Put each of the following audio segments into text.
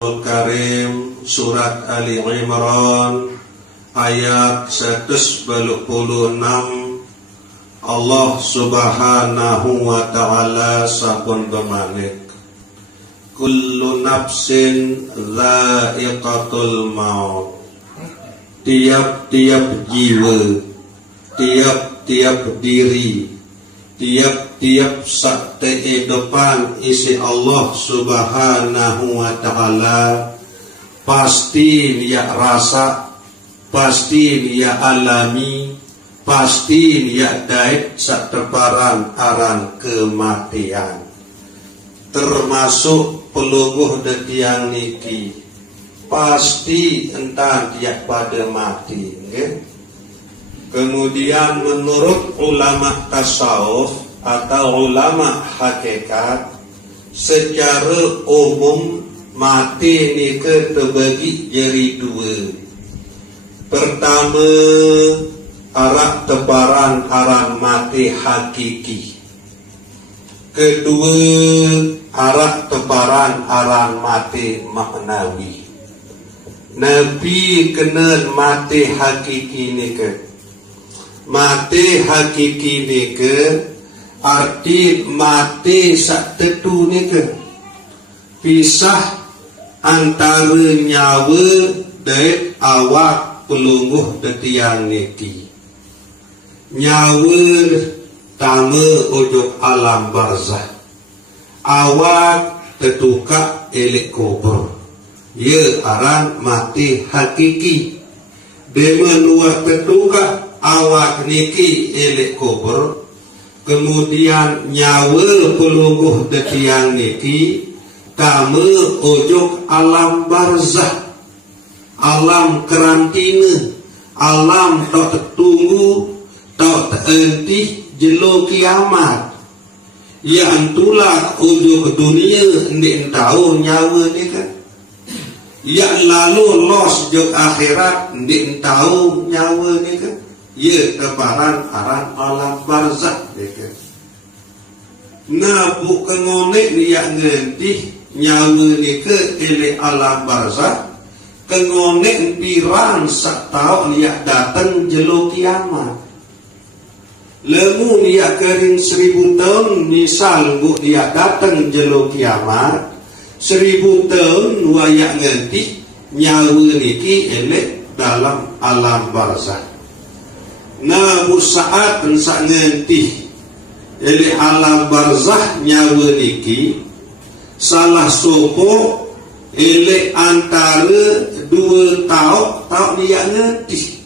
Karim surat Ali Imran ayat 126. Allah subhanahu wa ta'ala sampun bermanik, kullu nafsin dha'iqatul maut. Tiap-tiap jiwa, tiap-tiap diri, tiap-tiap sakte depan isi Allah subhanahu wa ta'ala pasti dia rasa, pasti dia alami, pasti dia daik sakteparan aran kematian, termasuk pelungguh detiang niki pasti entah dia pada mati, okay? Kemudian menurut ulama tasawuf atau ulama hakikat, secara umum mati ni terbagi jadi dua. Pertama, arah tebaran aran mati hakiki. Kedua, arah tebaran aran mati maknawi. Nabi kenal mati hakiki ni mati hakiki ni arti mati sak tetu ni pisah antara nyawa dan awak pelungguh detiang niki. Nyawa tama ujung alam barzah, awak tetukak elek kubur, ya aran mati hakiki. Demenua tetukak awak niki elek kubur, kemudian nyawa pelungguh detiang niki tama ujung alam barzah, alam karantina, alam tak tertunggu, tak terhenti jelo kiamat. Ya antulah ujung dunia ndik tahu nyawa ni kan. Ya lalu los jog akhirat ndik tahu nyawa ni kan. Ya tebaran aran alam barzah dekat. Nah bukan ngonek ni yang ngerti nyawa ni ke ele alam barzah, kengonek pirang sak tau ni yang datang jelo kiamat. Lemu ni yang kering 1000 tahun, misal bu dia datang jelo kiamat 1000 tahun wayak ngerti nyawa ni ki ele dalam alam barzah. Nah saat pensak ngerti ele alam barzah nyawa niki salah sopo ele antara 2 tahun dia ngerti.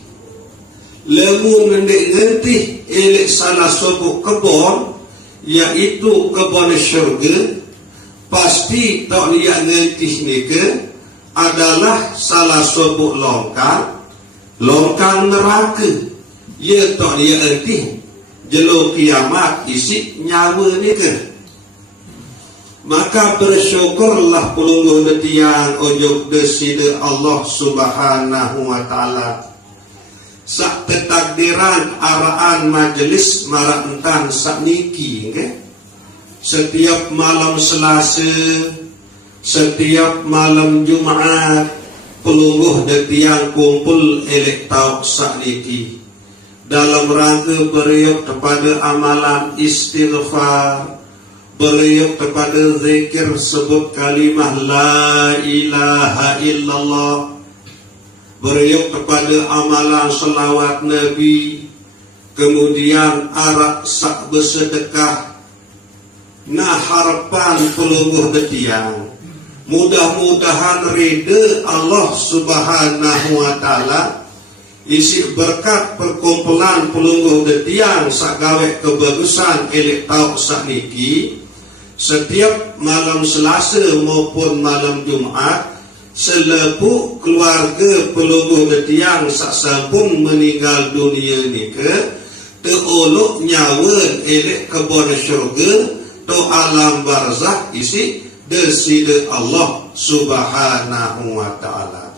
Lemu nendek ngerti ele salah sopo kebon, yaitu kebon syurga, pasti tak dia ngerti nike adalah salah sopo longkang neraka. Ya tak dia erti jelo kiamat isi nyawa ni ke. Maka bersyukurlah pelungguh detiang ojok desida Allah subhanahu wa ta'ala sak ketakdiran araan majelis marantan sak niki ke. Setiap malam Selasa, setiap malam Jumaat pelungguh detiang kumpul elek tau sak niki dalam rangka beriuk kepada amalan istighfar, beriuk kepada zikir sebut kalimah la ilaha illallah, beriuk kepada amalan selawat Nabi, kemudian arak sak bersedekah. Nah harapan pelungguh detiang mudah-mudahan reda Allah subhanahu wa ta'ala isi berkat perkumpulan pelungguh detiang sak gawe kebagusan elek tau sak niki. Setiap malam Selasa maupun malam Jumaat selepu keluarga pelungguh detiang sak sampun meninggal dunia nika teolok nyawa elek kebon syurga to alam barzah isi desida Allah subhanahu wa ta'ala.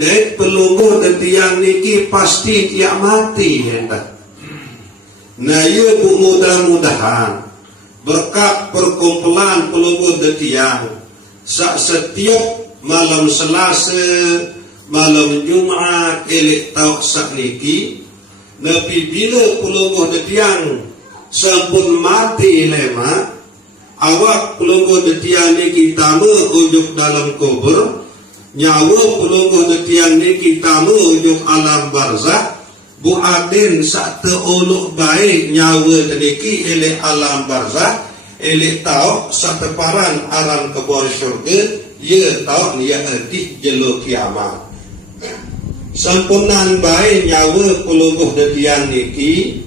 Dan pelungguh detiang niki pasti tiap mati hendak. Nah ya mudah-mudahan berkat perkumpulan pelungguh detiang setiap malam Selasa, malam Jumaat elek tau sak niki nabi bila pulungguh detiang sampun mati lema awak pulungguh detiang niki tama ujuk dalam kubur, nyawa pulungguh detiang niki tama ujuk alam barzah. Bu adin sak teolok baik nyawa niki elek alam barzah, elek tau sak teparan aran kebon syurga, ye tau niya erti jelo kiamat. Sampunan baik nyawa pulungguh detiang niki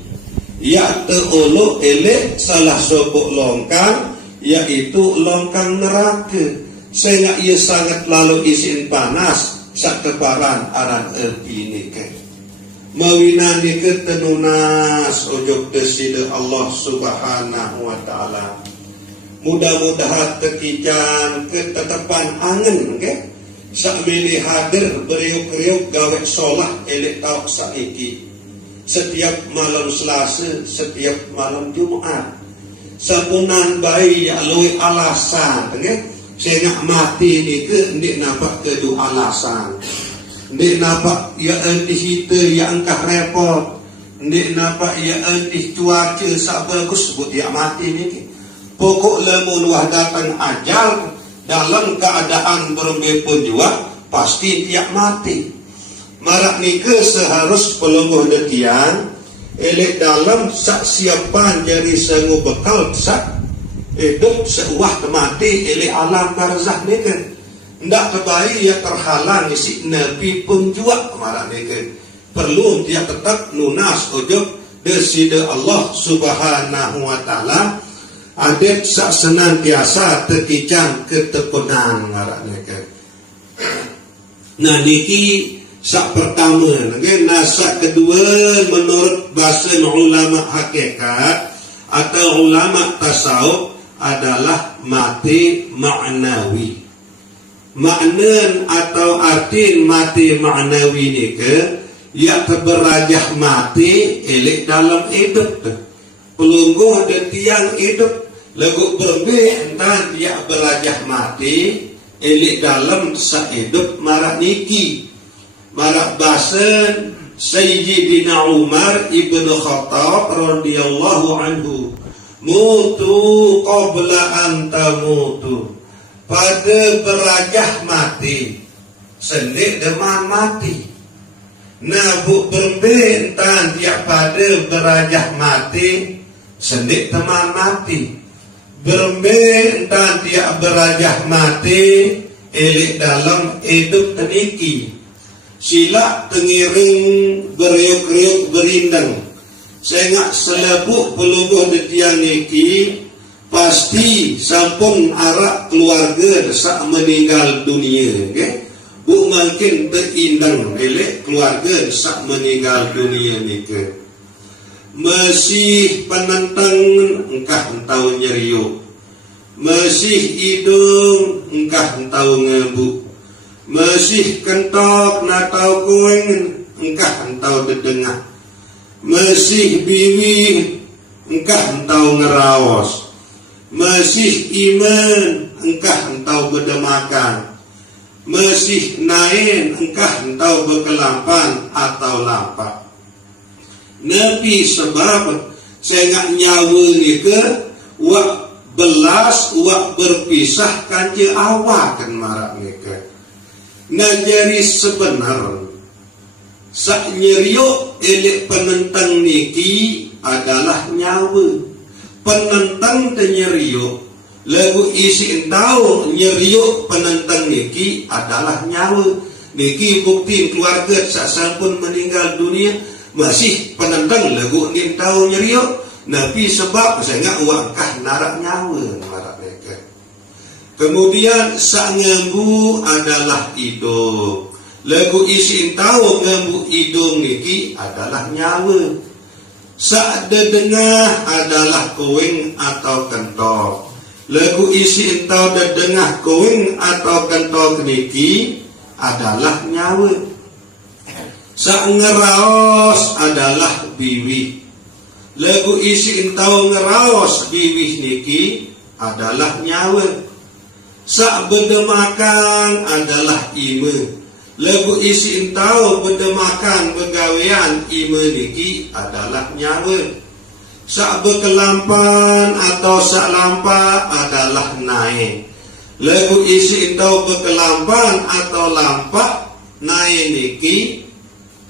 ya teolok elek salah sopok longkang, yaitu longkang neraka, sehingga ia sangat lalu isin panas sak teparan aran erti niki. Mawina niki tenunas ujuk deside Allah Subhanahu wa taala. Mudah-mudahan tekijan ketetapan angen ke sakmene hadir beriuk-riuk gawe solah elek tau saiki. Setiap malam Selasa, setiap malam Jumat. Sampunan bayi ya luwe alasan ke sehingga mati niki ndik nampak kedu alasan. Ndik nampak ya entih kita ya engkah repot. Ndik nampak ya entih cuaca sak bagus sebut ya mati niki. Pokok lamun wah datang ajal dalam keadaan berumur pun juga pasti tiap mati. Marak nike seharus pelungguh detian elek dalam sak siapan jadi sengu bekal sak hidup seuah mati elek alam barzah nike. Ndak terbaik ya terhalang isi nabi pun juga marak nike. Perlu dia tetap nunas ujuk deside Allah Subhanahu wa taala. Adet sak senantiasa tekicang ketekunan ngaraknya ke. Nah niki sak pertama, nah sak kedua menurut bahasa ulama hakikat atau ulama tasawuf adalah mati maknawi. Makna atau arti mati maknawi niki ya berajah mati elek dalam hidup. Pelungguh dan tiang hidup lagu berbeda dan dia berajah mati elek dalam sehidup marak niki marak basen Sayyidina Umar ibn Khattab radhiyallahu anhu, mutu qabla an tamutu, pada berajah mati sendik demam mati. Nah bu berbentan dia pada berajah mati sendik teman mati. Berbentan dia berajah mati elek dalam hidup teniki. Sila tengiring beriuk-riuk berindang. Sehingga selebuk pelungguh detiang niki pasti sampun arak keluarga sak meninggal dunia, okay? Bu mungkin berindang elek keluarga sak meninggal dunia niki. Masih penentang engkah entau nyeriuk, masih hidung engkah entau ngebuk, masih kentok natau kuing engkah entau dedengah, masih biwi engkah entau ngerawas, masih iman engkah entau bedemakan, masih nain engkah entau bekelampan atau lampak. Nabi sebab sehingga nyawa ni ke wak belas wak berpisah kanje awak kan marak ni ke. Nah jadi sebenar sak nyeriuk elek penentang niki adalah nyawa. Penentang te nyeriuk lagu isi entau nyeriuk penentang niki adalah nyawa. Niki bukti keluarga sak sampun meninggal dunia masih penentang lagu ni tahu nyeriuk Nabi sebab sehingga wangkah narak nyawa narak mereka. Kemudian sak ngembu adalah hidung. Lagu isi tahu ngembu hidung niki adalah nyawa. Sak dedengah adalah kuing atau kentok. Lagu isi tahu dedengah kuing atau kentok niki adalah nyawa. Sak ngeraos adalah biwih. Lagu isi entau ngeraos biwih niki adalah nyawa. sak bedemakan adalah ime. Lagu isi entau bedemakan begawean ime niki adalah nyawa. Sak bekelampan atau sak lampa adalah naik. Lagu isi entau bekelampan atau lampa naik niki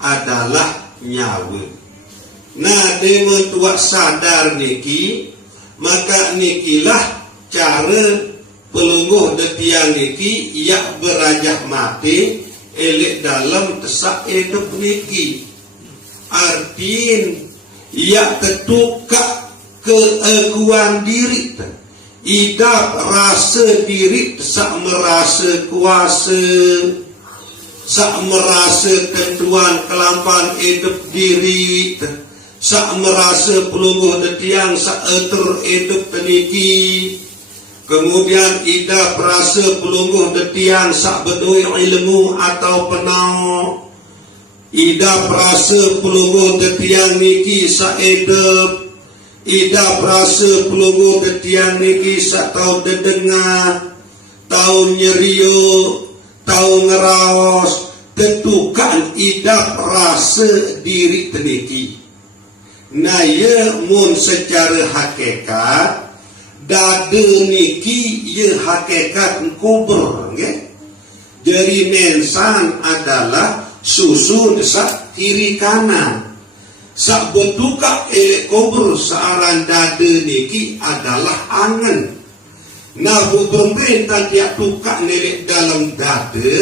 adalah nyawa. Nah, dengan tuak sadar niki, maka nikilah cara pelungguh detiang niki ia berajah mati elek dalam tesak hidup niki. Artiin ia tertukar keaguan diri, idap rasa diri tesak merasa kuasa, sak merasa tentuan kelampan hidup diri, sak merasa pelungguh detiang sak hidup teniki. Kemudian ida perasa pelungguh detiang sak bedui ilmu atau penau. Ida perasa pelungguh detiang niki sak edep. Ida perasa pelungguh detiang niki sak tau dedengah, tau nyerio, tau ngeraos. Tetukan ida perasa diri teniki. Nah, ya mun secara hakikat dada niki ye hakikat kubur, okay? Jadi mensan adalah susu desak kiri kanan. Sak betuka kubur searan dada niki adalah angen. Nah, bu pemerintah tiap tukak nelek dalam dada,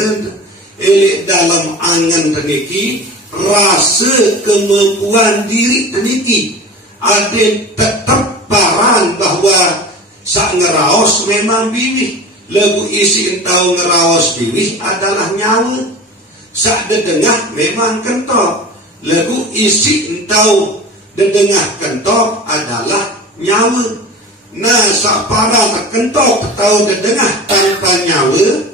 elek dalam angen niki rasa kemampuan diri niki. Ada tetap paran bahwa sak ngeraos memang biwih. Lagu isi entau ngeraos biwih adalah nyawa. Sak dedengah memang kentok. Lagu isi entau dedengah kentok adalah nyawa. Nah, sak parang kentok tau dedengah tanpa nyawa,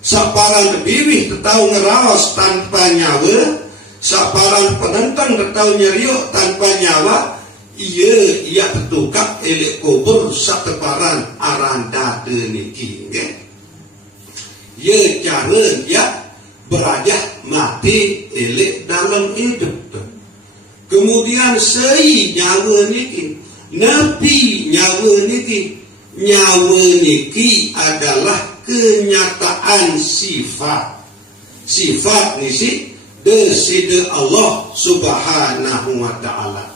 sak parang biwih tau ngeraos tanpa nyawa, sak parang penentang tau nyeriuk tanpa nyawa. Ia tertukak elek kubur sak teparan aran dada niki, okay? Ia cara ia berajah mati elek dalam hidup. Kemudian sei nyawa niki, nepi nyawa niki. Nyawa niki adalah kenyataan sifat. Sifat nisi deside Allah Subhanahu wa ta'ala.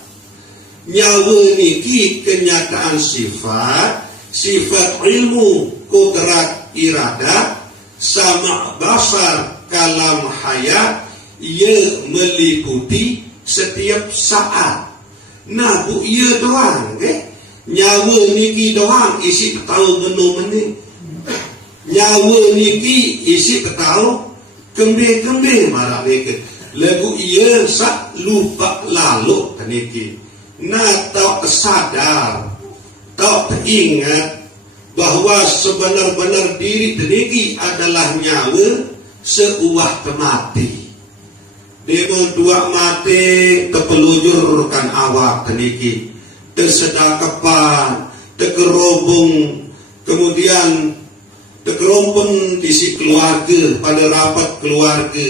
Nyawa niki kenyataan sifat, sifat ilmu, kudrat, iradat, sama basar, kalam hayat, ia meliputi setiap saat. Nah, bu ia doang, okay? Nyawa niki doang isi tahu menu-menu. Nyawa niki isi tahu kembe-kembe marah niki. Lagu ia sak lupa lalu niki. Nah, tak sadar, tak ingat bahwa sebenar-benar diri teniki adalah nyawa seuah temati. Dengan dua mati terpelujurkan awak teniki, tersedakapan, terkerobong, kemudian terkerompon isi keluarga pada rapat keluarga.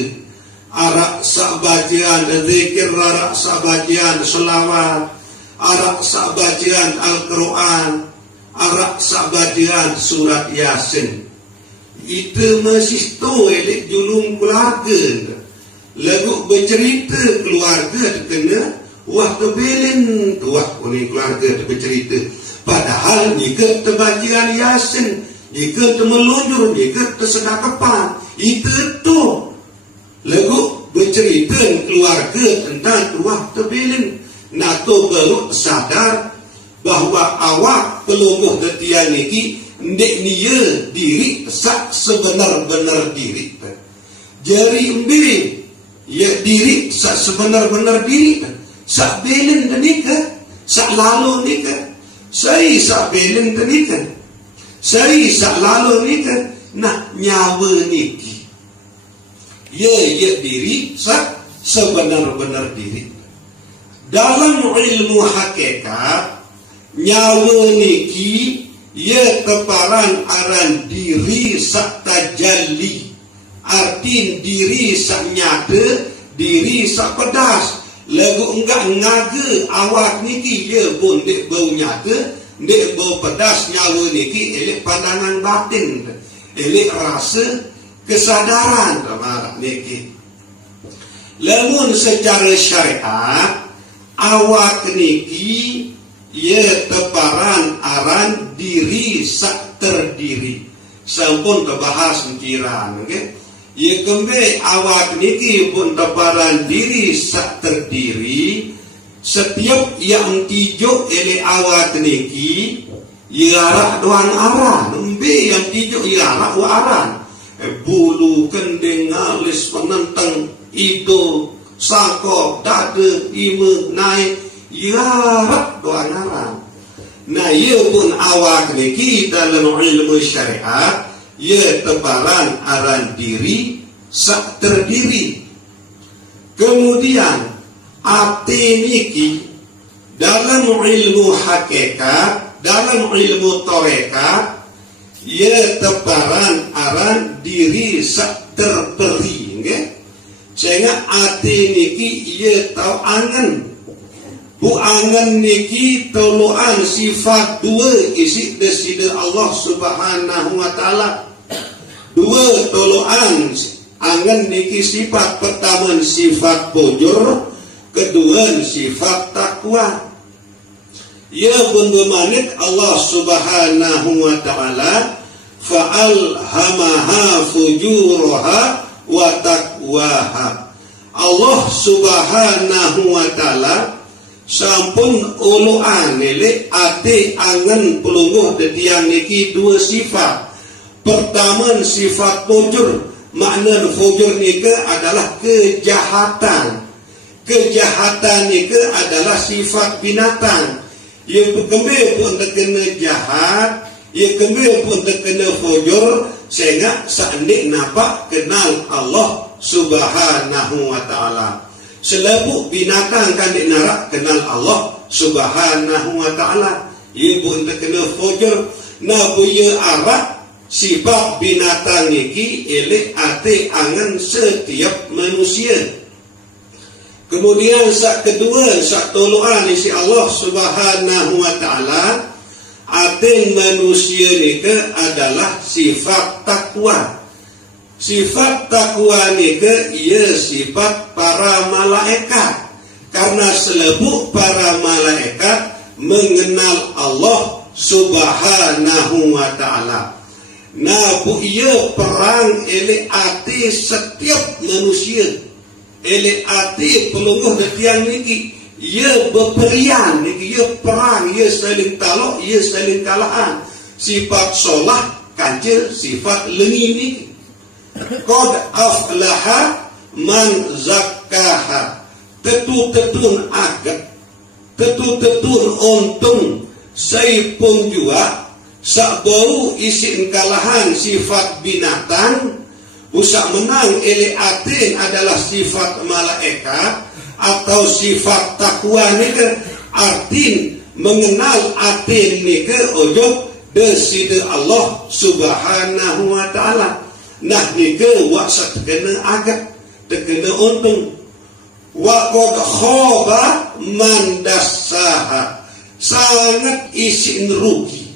Arak sabajian zikir, arak sabajian selawat, arak sabajian Al-Quran, arak sabajian surat Yasin. Itu masih tu elek julung keluarga. Lagu bercerita keluarga terkena wah terbelin wah oleh keluarga bercerita. Padahal jika terbajian Yasin, jika termelunjur, jika tersedakapan, itu tu lagu bercerita keluarga tentang wah terbelin. Nah, tu perlu sadar bahawa awak pelungguh detian niki ndek niya diri sak sebenar-benar diri. Jari embe ya diri sak sebenar-benar diri. Sak belen tenika, sak lalu nika. Saya sak belen tenika. Saya sak lalu nika. Nah, nyawa niki ya diri sak sebenar-benar diri. Dalam ilmu hakikat, nyawa niki ia teparan aran diri sak tajalli, artin diri sak nyata, diri sak pedas. Lagu enggak ngaga awak niki ia pun dek bau nyata, dek bau pedas nyawa niki elek pandangan batin, elek rasa kesadaran marah niki. Lamun secara syariat awak niki ia teparan aran diri sak terdiri. Sampun kebahas menkiran, okay? Ia kembe awak niki pun teparan diri sak terdiri. Setiap yang tijuk ele awak niki ia arah doan aran. Embe yang tijuk ia arah wa aran. Bulu kendeng alis penentang itu sangkok dada ima naik ya doan aran. Nah ia pun awak niki dalam ilmu syariat ia tebaran aran diri sak terdiri. Kemudian ati niki dalam ilmu hakikat, dalam ilmu tarekat ia tebaran aran diri sak terperi, okay? Sehingga ati niki ia tau angen. Bu angen niki toluan sifat dua isi desida Allah Subhanahu wa taala. Dua toluan angen niki sifat pertama sifat bujur, kedua sifat takwa. Ya bundu manik Allah Subhanahu wa taala fa'alhamaha fujuraha wa taqwaha. Allah Subhanahu wa taala sampun uluan ele ate angen pelungguh detiang niki dua sifat. Pertama sifat fujur, makna fujur nika adalah kejahatan. Kejahatan nika adalah sifat binatang. Ia kembe pun terkena jahat, ia kembe pun terkena fujur, sehingga seandik nampak kenal Allah Subhanahu wa taala. Selabu binatang kan dinarak kenal Allah Subhanahu wa taala. Ia pun terkena fujur. Nah buya arak sifat binatang niki elek ate angan setiap manusia. Kemudian sak kedua sak toluan isi Allah Subhanahu wa taala ate manusia nika adalah sifat takwa. Sifat takwa nika ia sifat para malaikat. Karena selebuk para malaikat mengenal Allah Subhanahu wa taala. Nah bu ia perang ele ati setiap manusia. Ele ati pelungguh detiang niki ia berperian niki ia perang, ia saling talok, ia saling kalahan. Sifat solah kancil sifat lengi niki. Qad aflaha man zakkaha. Tetu-tetun agak, tetu-tetun untung saipun jua sak bau isin kalahan sifat binatang. Usak menang ele atin adalah sifat malaikat atau sifat takwa nika artin mengenal atin nika ojo desida Allah Subhanahu wa taala. Nah nika waksa terkena agak, terkena untung. Wa qad khaba man dassaha. Sangat isin rugi.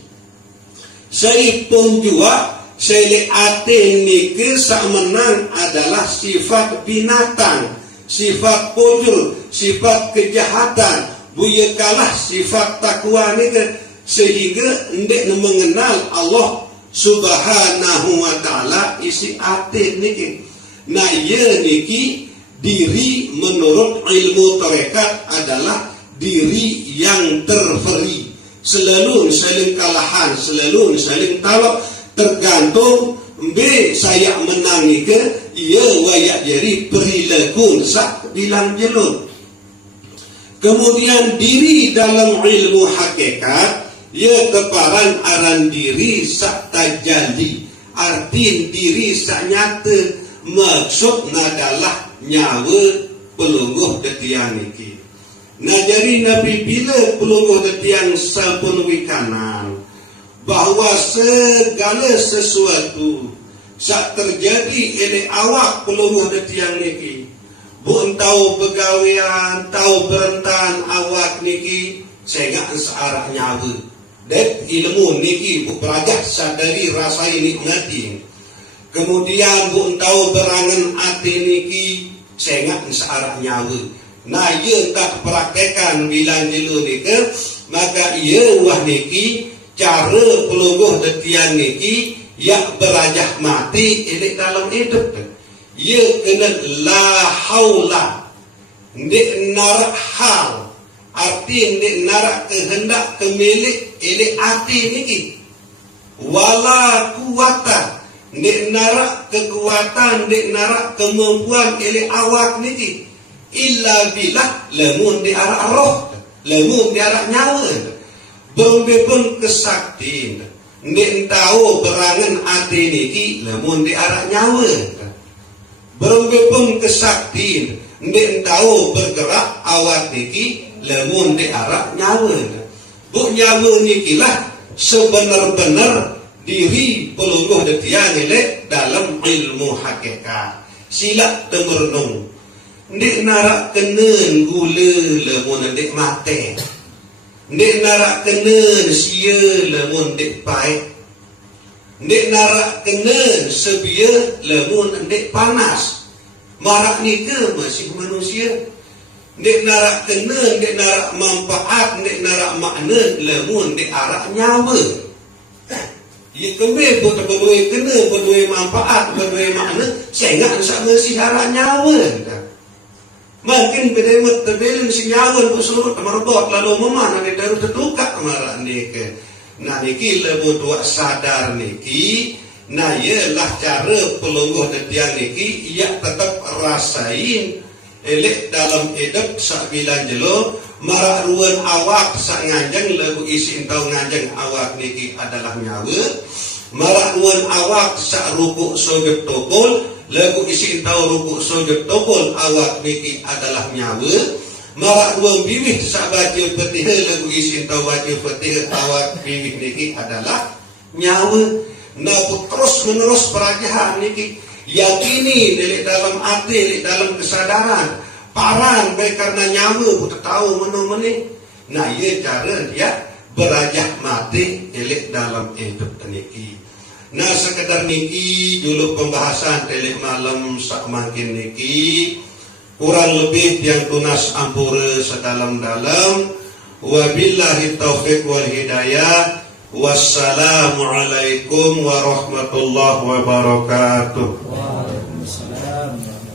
Saipun jua sele atin niki sak menang adalah sifat binatang, sifat pujur, sifat kejahatan. Buya kalah sifat takwa niki sehingga ndek mengenal Allah Subhanahu wa taala isi atin niki. Nah ia niki diri menurut ilmu tarekat adalah diri yang terferi. Selalu saling kalahan, selalu saling talak. Tergantung be saya menangi ke ia wayak jadi perilaku sak bilang jelun. Kemudian diri dalam ilmu hakikat ia teparan aran diri sak tajalli, artin diri sak nyata. Maksud adalah nyawa pelungguh detiang niki. Nah jadi Nabi bila pelungguh detiang sampun wikanan bahwa segala sesuatu sak terjadi oleh awak pelumuh detiang niki, bu tahu pegawaian, tahu berentan awak niki, saya nggak searah nyawa. Dan ilmu niki bu belajar sadari rasa nikmati. Kemudian bu tahu berangan hati niki, saya nggak searah nyawa. Nah ia tak praktekan bilang dulu niki, maka ia wah niki cara pelungguh detian niki yang berajah mati ini dalam hidup. Ia kena la haula, ndik narak hal, arti ndik narak kehendak kemilik ini hati niki. Wala kuwata, ndik narak kekuatan, ndik narak kemampuan ini awak niki. Illa billah, lamun di arah roh, lamun di arah nyawa. Berbepun kesaktian, ndik tahu berangan hati niki, lamun di arah nyawa. Berbepun kesaktian, ndik tahu bergerak awak niki, lamun di arah nyawa. Bu nyawa niki lah sebenar-benar diri pelungguh detiang ini dalam ilmu hakikat. Sila temernung. Ndik narak kenen gula lamun ndik mate. Ndik narak kenen sia lamun ndik pahit. Ndik narak kenen sebia lamun ndik panas. Marak nika masih manusia. Ndik narak kenen, ndik narak manfaat, ndik narak makna lamun ndik arak nyawa. Ia kembali buat berdua kena, berdua manfaat, berdua makna. Saya ingat sama si arak nyawa. Mungkin beda terbelin si nyawan bersurut merebot lalu memah nanti daru terduka marah niki. Nah niki lebih tua sadar niki. Nah ialah cara pelungguh detiang niki ia tetap rasain elek dalam hidup sak bilan jelo marah ruan awak sak ngajeng lagu isi entau ngajeng awak niki adalah nyawa. Marah ruan awak sak rukuk sujud tokol lagu isi entau rukuk sujud tokol awak niki adalah nyawa. Marak ruang bibih sak baju petiha lagu isi entau baju petiha awak bibih niki adalah nyawa. Nah terus menerus perajahan niki yakini di dalam hati, di dalam kesadaran paran baik karena nyawa buta tahu menu-menu. Nah ia cara dia berajah mati elik dalam hidup niki. Nah sekedar niki dulu pembahasan telik malam sak makin niki kurang lebih yang tunas ampura sedalam-dalam. Wabillahi taufiq wal hidayah. Wassalamualaikum warahmatullahi wabarakatuh. Waalaikumsalam.